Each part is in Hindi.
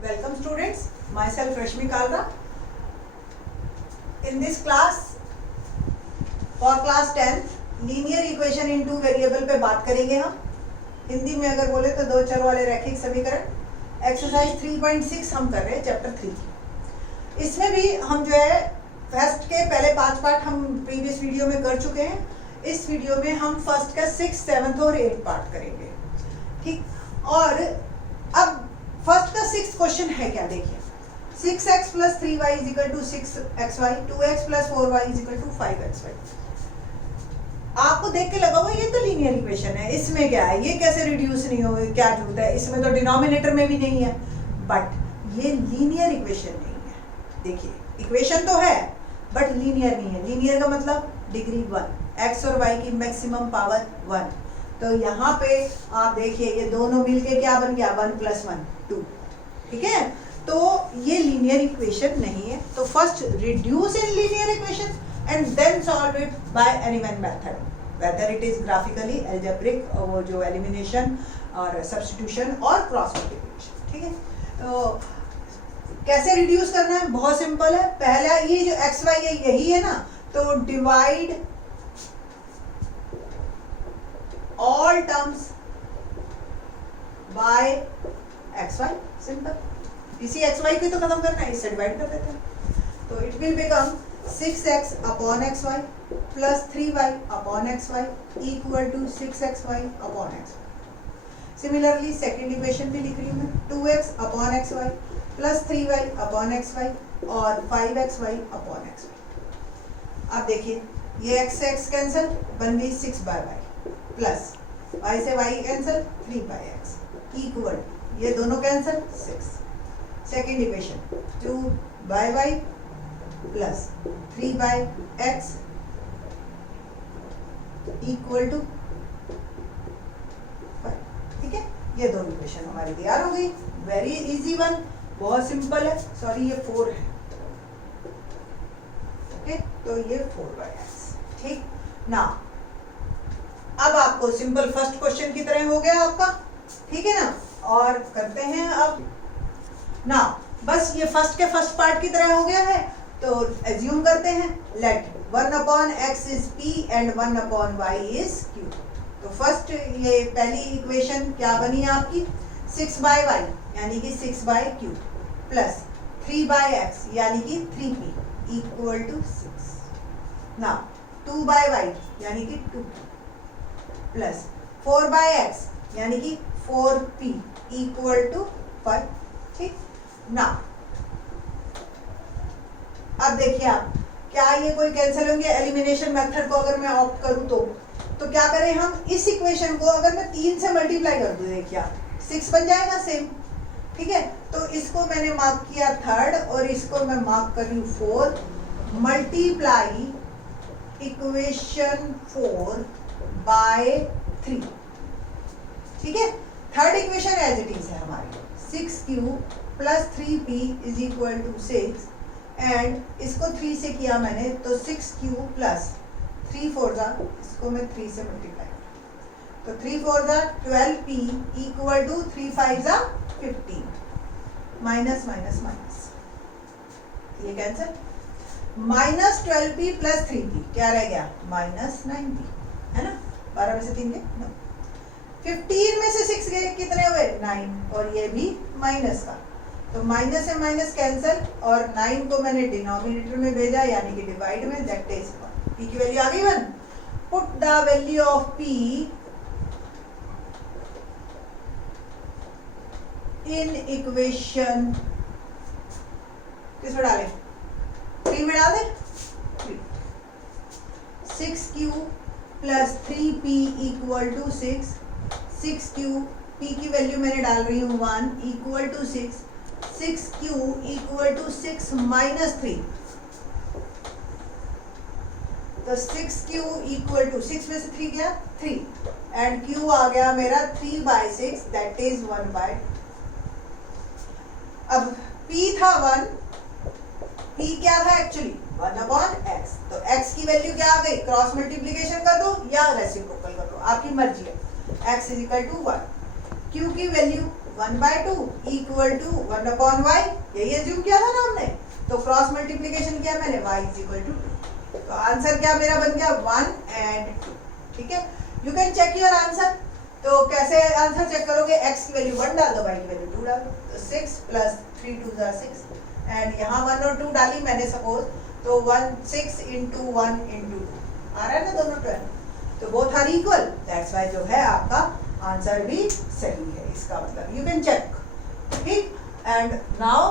Welcome students, myself Rashmi Kalra. In this class, for class 10th, linear equation in two variable पे बात करेंगे हम. हिंदी में अगर बोले तो दो चर वाले रैखिक समीकरण. एक्सरसाइज 3.6 हम कर रहे हैं चैप्टर 3. इसमें भी हम जो है फर्स्ट के पहले 5 पार्ट हम प्रीवियस वीडियो में कर चुके हैं. इस वीडियो में हम फर्स्ट का 6, 7 और 8 पार्ट करेंगे. ठीक, और अब फर्स्ट का 6 क्वेश्चन है क्या, देखिए. 6x plus 3y is equal to 6xy, 2x plus 4y is equal to 5xy. आपको देख के लगा हुआ ये तो लीनियर इक्वेशन है, इसमें क्या है, ये कैसे रिड्यूस नहीं होगा, क्या जरूरत है, इसमें तो डिनोमिनेटर में भी नहीं है. बट ये लीनियर इक्वेशन नहीं है. देखिए इक्वेशन तो है बट लीनियर नहीं है. लीनियर का मतलब डिग्री 1, x और y की मैक्सिमम पावर 1. तो यहाँ पे आप देखिए ये दोनों मिलके क्या बन गया, 1 + 1 2. ठीक है, तो ये लीनियर इक्वेशन नहीं है. तो first reduce in linear equation and then solve it by any one method, whether it is graphically, algebraic, वो जो एलिमिनेशन और सब्स्टिट्यूशन और क्रॉस मल्टीप्लिकेशन. ठीक है, तो कैसे रिड्यूस करना है, बहुत सिंपल है. पहला ये जो एक्स वाई है यही है ना, तो divide all terms by x y. Simple, इसी एक्स वाई को तो खत्म करना है, इससे डिवाइड कर देते हैं. तो it will become 6x upon x y plus 3y upon x y equal to 6xy upon x y. Similarly second equation भी लिख रही हूँ मैं, 2x upon x y plus 3y upon x y और 5xy अपॉन एक्स वाई. अब देखिए ये x से x कैंसिल, बन गई 6/y प्लस y से y कैंसिल 3/x इक्वल, ये दोनों cancel 6. Second equation 2/y plus 3/x equal to 5. ठीक है, ये दोनों इक्वेशन हमारी तैयार हो गई. वेरी इजी वन, बहुत सिंपल है. सॉरी ये 4 है. ओके, तो ये 4/x. ठीक ना, अब आपको सिंपल फर्स्ट क्वेश्चन की तरह हो गया आपका. ठीक है ना, और करते हैं अब ना, बस ये फर्स्ट के फर्स्ट पार्ट की तरह हो गया है. तो एज्यूम करते हैं, let 1/x is p and 1/y is q. तो फर्स्ट ये पहली इक्वेशन क्या बनी आपकी, 6/y यानी कि 6/q प्लस 3/x यानी कि 3p इक्वल टू 6. ना 2/y यानी कि 2p प्लस 4/x यानी कि 4p इक्वल टू 5. ठीक ना, अब देखिए आप, क्या ये कोई कैंसिल होंगे. एलिमिनेशन मेथड को अगर मैं ऑप्ट करूं तो क्या करें हम, इस इक्वेशन को अगर मैं 3 से मल्टीप्लाई कर दूं, देखिए आप 6 बन जाएगा सेम. ठीक है, तो इसको मैंने मार्क किया 3rd और इसको मैं मार्क कर रही हूँ 4. Multiply equation 4 by 3. ठीक है, third equation as it is है हमारी, 6q plus 3p is equal to 6 and इसको 3 से किया मैंने, तो 6q प्लस 3 4 जा, इसको मैं 3 से मल्टीप्लाई, तो 3 4 जा 12p इक्वल टू 3 5 जा 15. माइनस माइनस माइनस, ये cancel. Minus 12p plus 3p क्या रह गया, माइनस 9p. है ना, 12 में से 3 गए 9. 15 में से 6 गए, कितने हुए 9, और ये भी माइनस का, तो माइनस से माइनस कैंसिल, और 9 को मैंने डिनोमिनेटर में भेजा यानी कि डिवाइड में, दैट इज 1. p की वैल्यू आ गई 1. Put the value of p in equation, किसमें डालें, 3 में डाल दें. 6q plus 3p equal to 6. 6q, p की वैल्यू मैंने डाल रही हूँ 1 equal to 6. 6q equal to 6 minus 3, तो 6q इक्वल टू 6 में से 3 गया 3 एंड q आ गया मेरा 3/6, दैट इज 1/2. अब p था 1, p क्या था एक्चुअली 1/x, तो x की वैल्यू क्या आ गई, क्रॉस मल्टीप्लिकेशन कर दो या रेसिप्रोकल कर दो, आपकी मर्जी है. x is equal to 1. q की वैल्यू 1/2 इक्वल टू 1/y, यही एज्यूम किया था ना हमने, तो क्रॉस मल्टीप्लीकेशन किया मैंने, y इज इक्वल टू 2। तो आंसर क्या मेरा बन गया 1 and 2। ठीक है, you can check your answer. तो कैसे आंसर चेक करोगे, x की वैल्यू 1 डाल दो, y की वैल्यू 2 डाल दो, तो 6 प्लस 3 2 = 6 एंड यहाँ 1 और 2 डाली मैंने सपोज, तो 6 into 1 into 2 आ रहा है ना दोनों 12, तो both are equal, that's why जो है आपका आंसर भी सही है, इसका मतलब यू कैन चेक। ठीक, एंड नाउ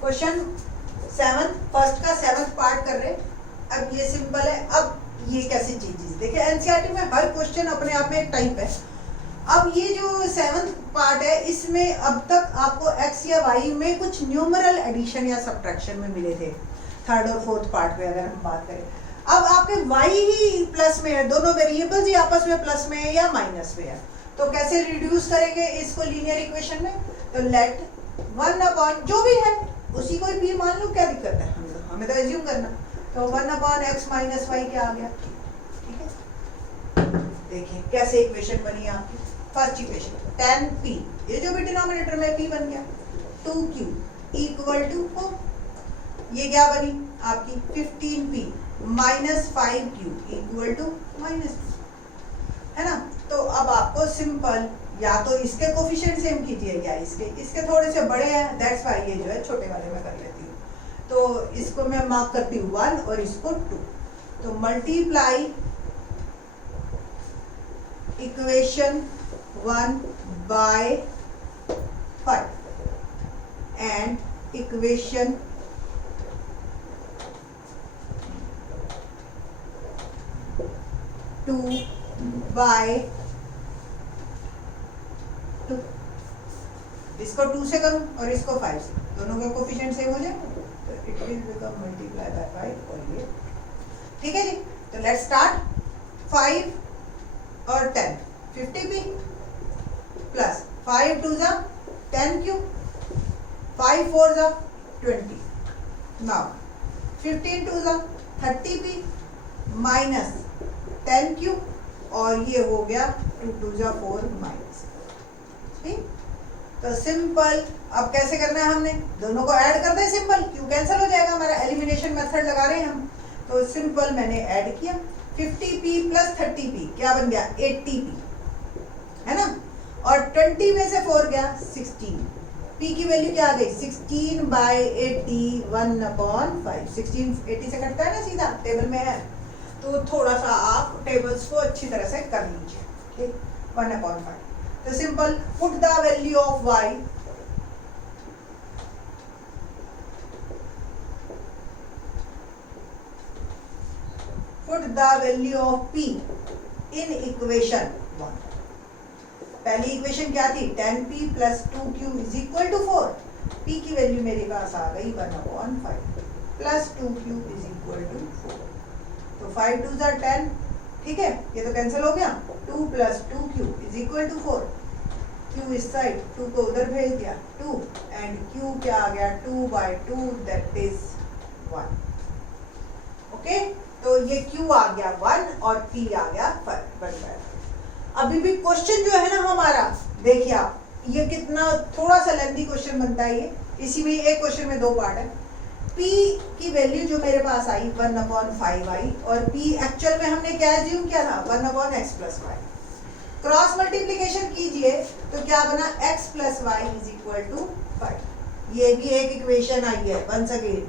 क्वेश्चन 7, फर्स्ट का 7th पार्ट कर रहे हैं। अब ये सिंपल है, अब ये कैसी चीजें देखिए, एनसीईआरटी में हर क्वेश्चन अपने आप में एक टाइप है। अब ये जो 7th पार्ट है, इसमें अब तक आपको x या y में कुछ न्यूमरल एडिशन या सब्ट्रैक्शन में मिले थे, 3rd और 4th पार्ट में अगर हम बात करें। अब आपके y ही प्लस में है, दोनों वेरिएबल्स ही आपस में प्लस में है या माइनस में है, तो कैसे रिड्यूस करेंगे इसको लीनियर इक्वेशन में, तो लेट 1 जो भी है उसी को p मान लो, क्या दिक्कत है, हमें तो एज्यूम करना, तो 1/x माइनस y क्या आ गया। ठीक है, देखिए कैसे इक्वेशन बनी आपकी। फर्स्ट इक्वेशन 10p, ये जो भी डिनोमिनेटर में p बन गया, 2q इक्वल टू 4, ये क्या बनी आपकी 15p minus 5q equal to minus, है ना। तो अब आपको सिंपल या तो इसके कोफिशिएंट सेम कीजिए या इसके थोड़े से बड़े हैं, दैट्स व्हाई ये जो है छोटे वाले में कर लेती हूँ। तो इसको मैं मार्क करती हूँ 1 और इसको 2, तो multiply equation 1 by 5 and equation 2 by 2, इसको 2 से करूं और इसको 5 से, दोनों के कोफिशिएंट सेम हो जाएंगे, तो it will become multiply by 5 और ये। ठीक है जी, तो लेट्स स्टार्ट। 5 और 10 50p plus 5 2 = 10q, 5 4 = 20, now 15 2 = 30p minus 10q, और ये हो गया 2 2 = 4 माइनस। ठीक, तो सिंपल अब कैसे करना है, हमने दोनों को ऐड कर दे, सिंपल q कैंसिल हो जाएगा, हमारा एलिमिनेशन मेथड लगा रहे हैं हम, तो सिंपल मैंने ऐड किया, 50p प्लस 30p क्या बन गया 80p, है ना, और 20 में से 4 गया 16, p की वैल्यू क्या आ गई 16 by 80 1/5, 16 80 से कटता है ना सीधा, टेबल में है, तो थोड़ा सा आप टेबल्स को अच्छी तरह से कर लीजिए। ठीक, 1/5, तो simple put the value of y, put the value of p in equation 1। पहली इक्वेशन क्या थी, 10p plus 2q is equal to 4, p की वैल्यू मेरे पास आ गई 1/5 plus 2q is equal to 4, तो 5 2 = 10, ठीक है, ये तो कैंसिल हो गया, 2 plus 2q is equal to 4, q इस साइड 2 को उधर भेज दिया 2, एंड q क्या आ गया 2/2 दैट इज 1। ओके, तो ये q आ गया 1 और p आ गया 5। अभी भी क्वेश्चन जो है ना हमारा, देखिए आप, ये कितना थोड़ा सा लेंथी क्वेश्चन बनता है ये, इसी में एक क्वेश्चन में 2 पार्ट है। p की वैल्यू जो मेरे पास आई 1/5 आई, और p एक्चुअल में हमने क्या एज्यूम किया था 1/x + y, क्रॉस मल्टीप्लिकेशन कीजिए तो क्या बना x + y = 5, ये भी एक इक्वेशन आई है वंस अगेन,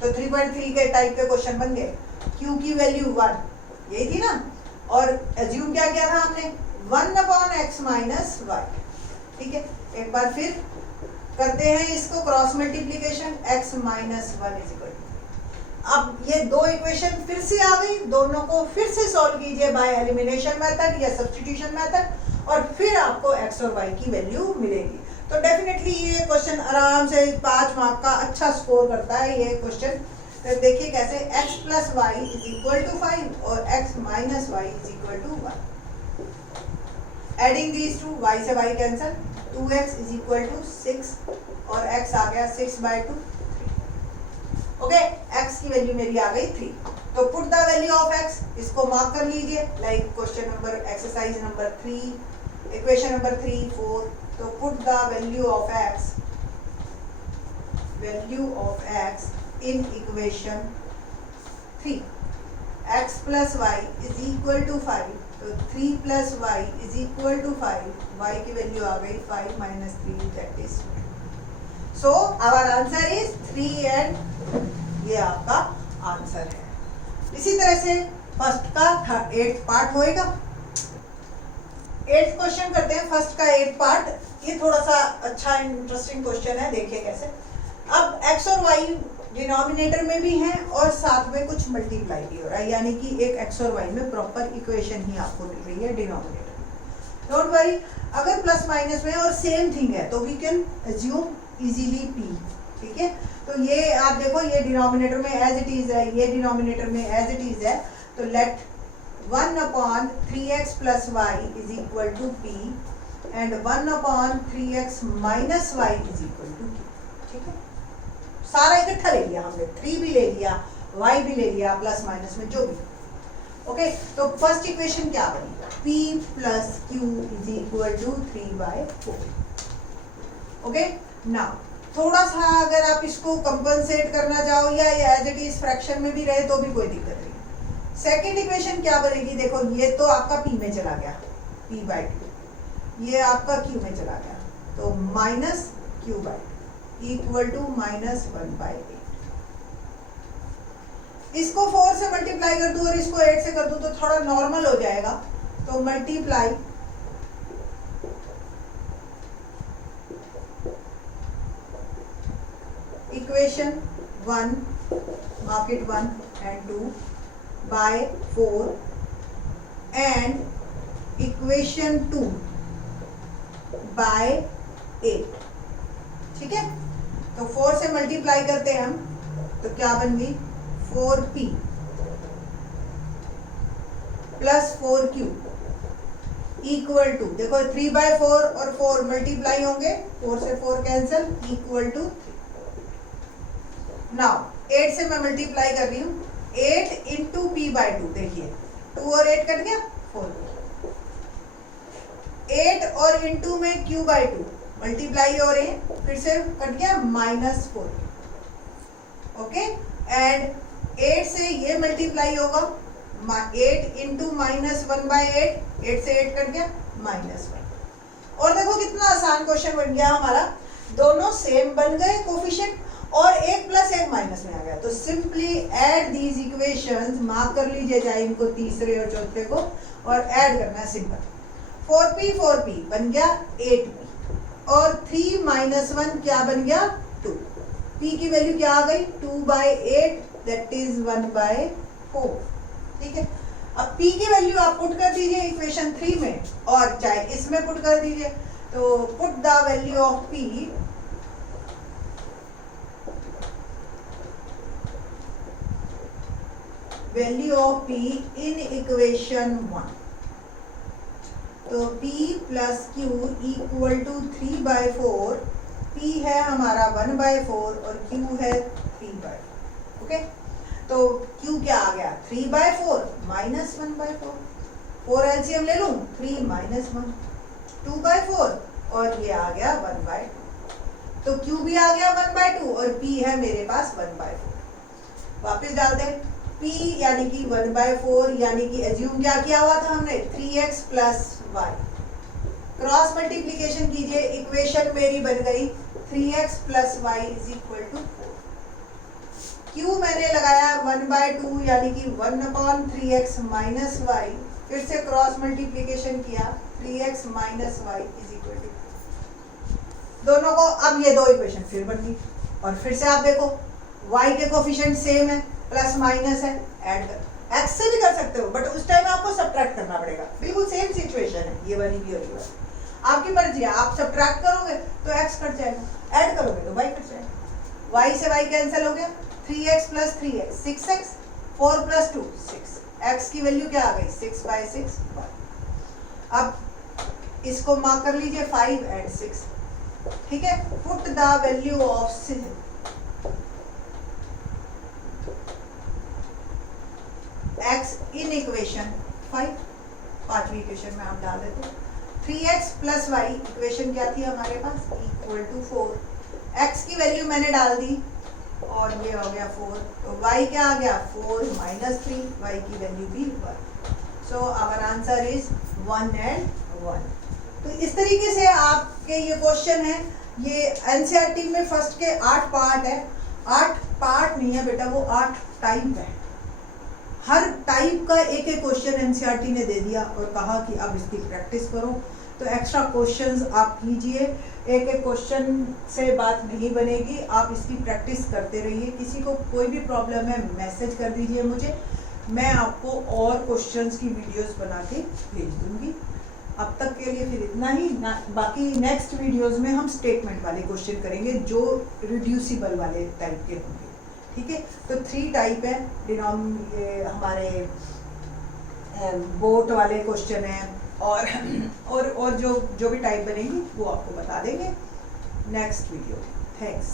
तो 3.3 के टाइप के क्वेश्चन बन गए। q की वैल्यू 1 यही थी ना, और एज्यूम क्या किया था हमने 1/x - y। ठीक है, एक बार फिर करते हैं इसको क्रॉस मल्टीप्लिकेशन, x - 1 = अब ये दो इक्वेशन फिर से आ गई, दोनों को फिर से सॉल्व कीजिए बाय एलिमिनेशन मेथड या सब्स्टिट्यूशन मेथड, और फिर आपको x और y की वैल्यू मिलेगी। तो डेफिनेटली ये क्वेश्चन आराम से 5 मार्क का अच्छा स्कोर करता है ये क्वेश्चन। तो देखिए कैसे, x + y = 5 और x - y = 1, adding these two, y से y कैंसिल, 2x = 6 और x आ गया 6/2। ओके, x की वैल्यू मेरी आ गई 3, तो put the value of x, इसको मार्क कर लीजिए, like question number exercise number 3 equation number 3, 4, तो put the value of x in equation 3. x plus y is equal to 5, तो 3 plus y is equal to 5, y की वैल्यू आ गई 5 minus 3, that is 2. So our answer is 3 and ये आपका आंसर है. इसी तरह से फर्स्ट का 8th पार्ट होएगा. 8th क्वेश्चन करते हैं. फर्स्ट का 8th पार्ट, ये थोड़ा सा अच्छा इंटरेस्टिंग क्वेश्चन है. देखिए कैसे. अब x और y डिनोमिनेटर में भी हैं और साथ में कुछ मल्टीप्लाई भी हो रहा है, यानी कि एक x और y में प्रॉपर इक्वेशन ही आपको मिल रही है डिनोमिनेटर में. डोंट वरी, अगर प्लस माइनस में और सेम थिंग है तो we can assume easily p. ठीक है, तो ये आप देखो, ये डिनोमिनेटर में एज इट इज है, ये डिनोमिनेटर में एज इट इज है. तो late 1/3x plus y is equal to p and 1/3x minus y is equal to q. ठीक है, सारा इकट्ठा ले लिया हमने, 3 भी ले लिया, y भी ले लिया, प्लस माइनस में जो भी. ओके, तो फर्स्ट इक्वेशन क्या बनी? p plus q is equal to 3/4. Okay, now थोड़ा सा अगर आप इसको कंपनसेट करना चाहो या एज इट इज फ्रैक्शन में भी रहे तो भी कोई दिक्कत नहीं. सेकेंड इक्वेशन क्या बनेगी? देखो, ये तो आपका p में चला गया, p/2, ये आपका q में चला गया, तो माइनस q/2 इक्वल टू -1/8. इसको 4 से मल्टीप्लाई कर दूं और इसको 8 से कर दूं तो थोड़ा नॉर्मल हो जाएगा. तो multiply equation 1, mark it 1 and 2 by 4 and equation 2 by 8. ठीक है, तो 4 से मल्टीप्लाई करते हैं हम, तो क्या बन गई? 4p plus 4q equal to, देखो 3/4 और 4 मल्टीप्लाई होंगे, 4 से 4 कैंसिल, इक्वल टू 3. नाउ 8 से मैं मल्टीप्लाई कर रही हूँ, 8 इंटू p/2. देखिए 2 और 8 कट गया, 4. 8 और इंटू में q/2 मल्टीप्लाई हो रहे हैं, फिर से कट गया, -4. ओके, एंड 8 से ये मल्टीप्लाई होगा, 8 इंटू -1/8, 8 से 8 कट गया, -1. और देखो कितना आसान क्वेश्चन बन गया हमारा. दोनों सेम बन गए कोफिशिएंट और एक प्लस एक माइनस में आ गया. तो simply add these equations, mark कर लीजिए चाहे इनको तीसरे और चौथे को, और ऐड करना है सिंपल. 4p बन गया 8p और 3 minus 1 क्या बन गया? 2. p की वैल्यू क्या आ गई? 2/8, दैट इज 1/4. ठीक है, अब p की वैल्यू आप पुट कर दीजिए इक्वेशन 3 में और चाहे इसमें पुट कर दीजिए. तो put the value of p in equation 1. तो p plus q equal to 3/4. p है हमारा 1/4 और q है 3/4. ओके, तो q क्या आ गया? 3/4 माइनस 1/4. 4 एलसीएम ले लूं, 3 minus 1, 2/4 और ये आ गया 1/2. तो q भी आ गया 1/2 और p है मेरे पास 1/4. वापस डाल दें, p यानी कि 1/4, यानी कि एज्यूम क्या किया हुआ था हमने? 3x plus y. Cross multiplication कीजिए, इक्वेशन मेरी बन गई 3x plus y is equal to 4. q मैंने लगाया 1/2 यानी कि 1/3x minus y. फिर से क्रॉस मल्टीप्लीकेशन किया, 3x minus y is equal to 4. दोनों को, अब ये दो इक्वेशन फिर बन गई. और फिर से आप देखो y के कोफिशिएंट सेम है, प्लस माइनस है, ऐड कर. x से भी कर सकते हो, बट उस टाइम आपको सब्ट्रैक्ट करना पड़ेगा. बिल्कुल सेम सिचुएशन है, ये वाली भी और ये वाली. आपकी मर्जी है, आप सब्ट्रैक्ट करोगे तो x कट जाएगा, ऐड करोगे तो y कट जाएगा. y से y कैंसिल हो गया, 3x plus 3x 6x, 4 plus 2 6. x की वैल्यू क्या आ गई? 6/6. अब इसको मार्क कर लीजिए 5 and 6. ठीक है, put the value of x in equation 5. पांचवी इक्वेशन में हम डाल देते हैं 3x प्लस वाई इक्वेशन क्या थी हमारे पास, इक्वल टू 4। x की वैल्यू मैंने डाल दी और ये हो गया 4, तो y क्या आ गया 4 माइनस 3, y की वैल्यू भी 1। So our answer is 1 and 1। तो इस तरीके से आपके ये क्वेश्चन है। ये एनसीईआरटी में फर्स्ट के 8 पार्ट है। 8 पार्ट नहीं है बेटा, वो 8 टाइप है। हर टाइप का एक एक क्वेश्चन एनसीईआरटी ने दे दिया और कहा कि अब इसकी प्रैक्टिस करो। तो एक्स्ट्रा क्वेश्चंस आप कीजिए, एक एक क्वेश्चन से बात नहीं बनेगी, आप इसकी प्रैक्टिस करते रहिए। किसी को कोई भी प्रॉब्लम है मैसेज कर दीजिए मुझे, मैं आपको और क्वेश्चंस की वीडियोस बना के भेज दूंगी। अब तक के लिए फिर इतना ही बाकी नेक्स्ट वीडियोस में हम स्टेटमेंट वाले क्वेश्चन करेंगे जो रिड्यूसिबल वाले टाइप के होंगे। ठीक है, तो 3 टाइप है, ये हमारे बोट वाले क्वेश्चन हैं और जो भी टाइप बनेगी वो आपको बता देंगे नेक्स्ट वीडियो। थैंक्स।